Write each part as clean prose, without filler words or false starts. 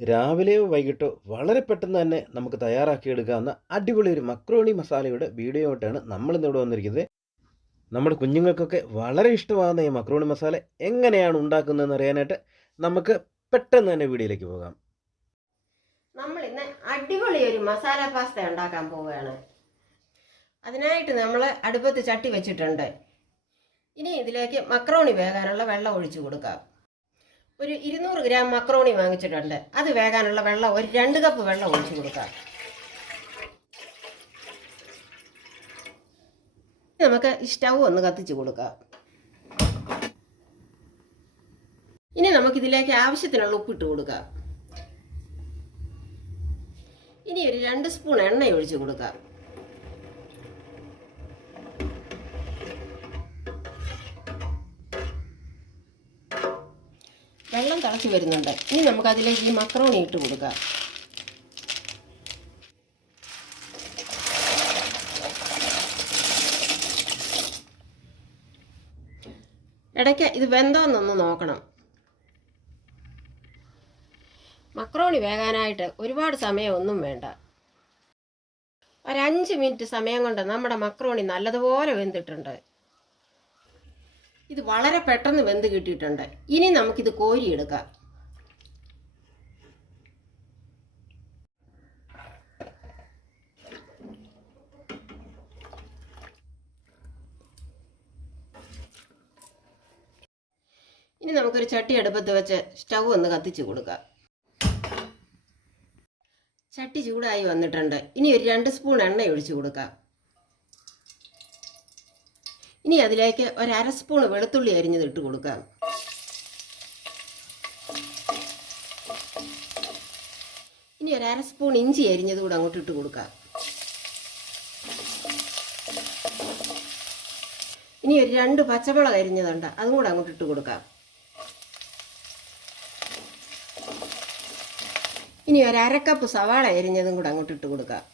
രാവിലെയോ വൈകിട്ടോ വളരെ പെട്ടെന്ന് തന്നെ നമുക്ക് തയ്യാറാക്കിയെടുക്കാവുന്ന അടിപൊളി ഒരു മക്രോണി മസാലയുടെ വീഡിയോ ആയിട്ടാണ് നമ്മളിന്നിവിടെ വന്നിരിക്കുന്നത്. നമ്മുടെ കുഞ്ഞുങ്ങൾക്കൊക്കെ വളരെ ഇഷ്ടമാകുന്ന ഈ മക്രോണി മസാല എങ്ങനെയാണ് ഉണ്ടാക്കുന്നതെന്ന് അറിയാനായിട്ട് നമുക്ക് പെട്ടെന്ന് തന്നെ വീഡിയോയിലേക്ക് പോകാം. നമ്മൾ ഇന്ന് അടിപൊളി ഒരു മസാല പാസ്ത ഉണ്ടാക്കാൻ പോവുകയാണ്. അതിനായിട്ട് നമ്മൾ അടുപ്പത്ത് ചട്ടി വെച്ചിട്ടുണ്ട്. ഇനി ഇതിലേക്ക് മക്രോണി വേകാനുള്ള വെള്ളം ഒഴിച്ചു കൊടുക്കാം. ഒരു 200 ഗ്രാം മക്രോണി വാങ്ങിച്ചിട്ടുണ്ട്. അത് വേകാനുള്ള വെള്ളം ഒരു 2 കപ്പ് വെള്ളം ഒഴിച്ചു കൊടുക്കാം. നമുക്ക് സ്റ്റൗ ഒന്ന് കത്തിച്ചു കൊടുക്കാം. ഇനി നമുക്കിതിലേക്ക് ആവശ്യത്തിനുള്ള ഉപ്പിട്ട് കൊടുക്കാം. ഇനി ഒരു 2 സ്പൂൺ എണ്ണ ഒഴിച്ചു കൊടുക്കാം. വെള്ളം തിളച്ച് വരുന്നുണ്ട്. ഇനി നമുക്ക് അതിലേക്ക് ഈ മക്രോണി ഇട്ട് കൊടുക്കാം. ഇടയ്ക്ക് ഇത് വെന്തോന്നൊന്ന് നോക്കണം. മക്രോണി വേകാനായിട്ട് ഒരുപാട് സമയമൊന്നും വേണ്ട. ഒരു 5 മിനിറ്റ് സമയം കൊണ്ട് നമ്മുടെ മക്രോണി നല്ലതുപോലെ വെന്തിട്ടുണ്ട്. ഇത് വളരെ പെട്ടെന്ന് വെന്ത് കിട്ടിയിട്ടുണ്ട്. ഇനി നമുക്കിത് കോരിയെടുക്കാം. ഇനി നമുക്കൊരു ചട്ടി അടുപ്പത്ത് വെച്ച് സ്റ്റൗ ഒന്ന് കത്തിച്ചു കൊടുക്കാം. ചട്ടി ചൂടായി വന്നിട്ടുണ്ട്. ഇനി ഒരു 2 സ്പൂൺ എണ്ണ ഒഴിച്ചു കൊടുക്കാം. ഇനി അതിലേക്ക് ഒരു 1/2 സ്പൂൺ വെളുത്തുള്ളി അരിഞ്ഞത് ഇട്ട് കൊടുക്കാം. ഇനി ഒരു 1/2 സ്പൂൺ ഇഞ്ചി അരിഞ്ഞത് കൂടെ അങ്ങോട്ട് ഇട്ട് കൊടുക്കാം. ഇനി ഒരു 2 പച്ചമുളക് അരിഞ്ഞതുണ്ട്, അതും കൂടെ അങ്ങോട്ട് ഇട്ട് കൊടുക്കാം. ഇനി ഒരു 1/2 കപ്പ് സവാള അരിഞ്ഞതും കൂടെ അങ്ങോട്ട് ഇട്ട് കൊടുക്കാം.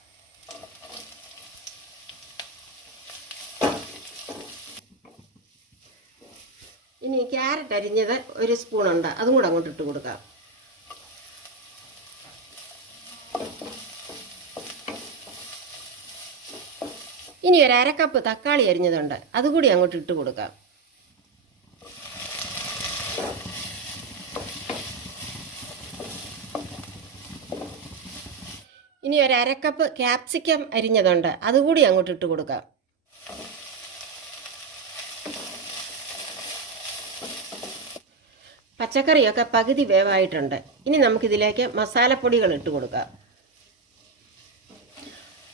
ഇനി ക്യാരറ്റ് അരിഞ്ഞത് 1 സ്പൂൺ ഉണ്ട്, അതും കൂടെ അങ്ങോട്ട് ഇട്ട് കൊടുക്കാം. ഇനി ഒരു 1/2 കപ്പ് തക്കാളി അരിഞ്ഞതുണ്ട്, അതുകൂടി അങ്ങോട്ട് ഇട്ട് കൊടുക്കാം. ഇനി ഒരു 1/2 കപ്പ് ക്യാപ്സിക്കം അരിഞ്ഞതുണ്ട്, അതുകൂടി അങ്ങോട്ട് ഇട്ട് കൊടുക്കാം. പച്ചക്കറിയൊക്കെ പകുതി വേവായിട്ടുണ്ട്. ഇനി നമുക്കിതിലേക്ക് മസാലപ്പൊടികൾ ഇട്ട് കൊടുക്കാം.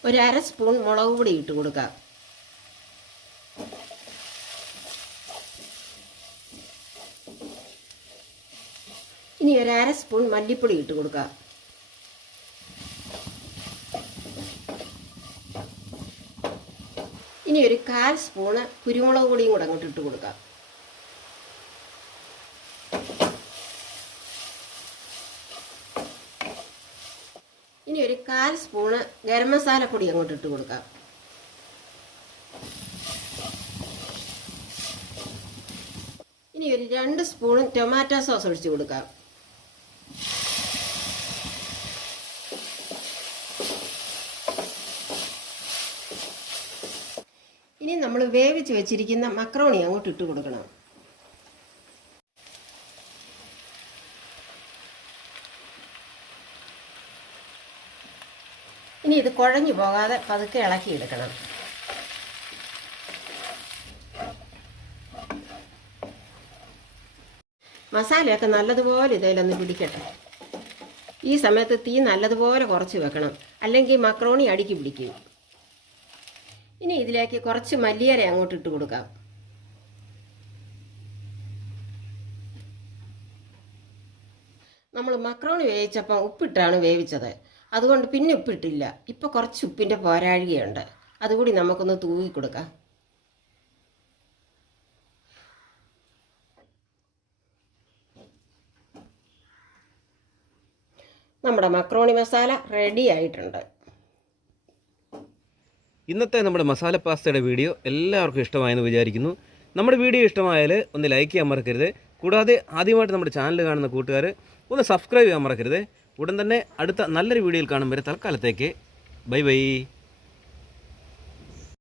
ഒരു 1/2 സ്പൂൺ മുളക് പൊടി ഇട്ട് കൊടുക്കാം. ഇനി ഒരു 1/2 സ്പൂൺ മല്ലിപ്പൊടി ഇട്ട് കൊടുക്കാം. ഇനി ഒരു 1/4 സ്പൂണ് കുരുമുളക് പൊടിയും കൂടെ അങ്ങോട്ട് ഇട്ട് കൊടുക്കാം. ഇനി ഒരു 1/4 സ്പൂണ് ഗരം മസാല പൊടി അങ്ങോട്ട് ഇട്ട് കൊടുക്കാം. ഇനി ഒരു 2 സ്പൂൺ ടൊമാറ്റോ സോസ് ഒഴിച്ച് കൊടുക്കാം. ഇനി നമ്മൾ വേവിച്ച് വെച്ചിരിക്കുന്ന മക്രോണി അങ്ങോട്ട് ഇട്ട് കൊടുക്കണം. ഇനി ഇത് കുഴഞ്ഞു പോകാതെ പതുക്കെ ഇളക്കിയെടുക്കണം. മസാലയൊക്കെ നല്ലതുപോലെ ഇതിലൊന്ന് പിടിക്കട്ടെ. ഈ സമയത്ത് തീ നല്ലതുപോലെ കുറച്ച് വെക്കണം, അല്ലെങ്കിൽ മക്രോണി അടിക്ക് പിടിക്കും. ഇനി ഇതിലേക്ക് കുറച്ച് മല്ലിയില അങ്ങോട്ട് ഇട്ട് കൊടുക്കാം. നമ്മൾ മക്രോണി വേവിച്ചപ്പോൾ ഉപ്പിട്ടാണ് വേവിച്ചത്, അതുകൊണ്ട് പിന്നെ ഉപ്പിട്ടില്ല. ഇപ്പോൾ കുറച്ച് ഉപ്പിൻ്റെ പോരാഴികയുണ്ട്, അതുകൂടി നമുക്കൊന്ന് തൂവി കൊടുക്കാം. നമ്മുടെ മക്രോണി മസാല റെഡി ആയിട്ടുണ്ട്. ഇന്നത്തെ നമ്മുടെ മസാല പാസ്തയുടെ വീഡിയോ എല്ലാവർക്കും ഇഷ്ടമായെന്ന് വിചാരിക്കുന്നു. നമ്മുടെ വീഡിയോ ഇഷ്ടമായാൽ ഒന്ന് ലൈക്ക് ചെയ്യാൻ മറക്കരുത്. കൂടാതെ ആദ്യമായിട്ട് നമ്മുടെ ചാനൽ കാണുന്ന കൂട്ടുകാർ ഒന്ന് സബ്സ്ക്രൈബ് ചെയ്യാൻ മറക്കരുത്. ഉടൻ തന്നെ അടുത്ത നല്ലൊരു വീഡിയോയിൽ കാണും വരെ തൽക്കാലത്തേക്ക് ബൈ ബൈ.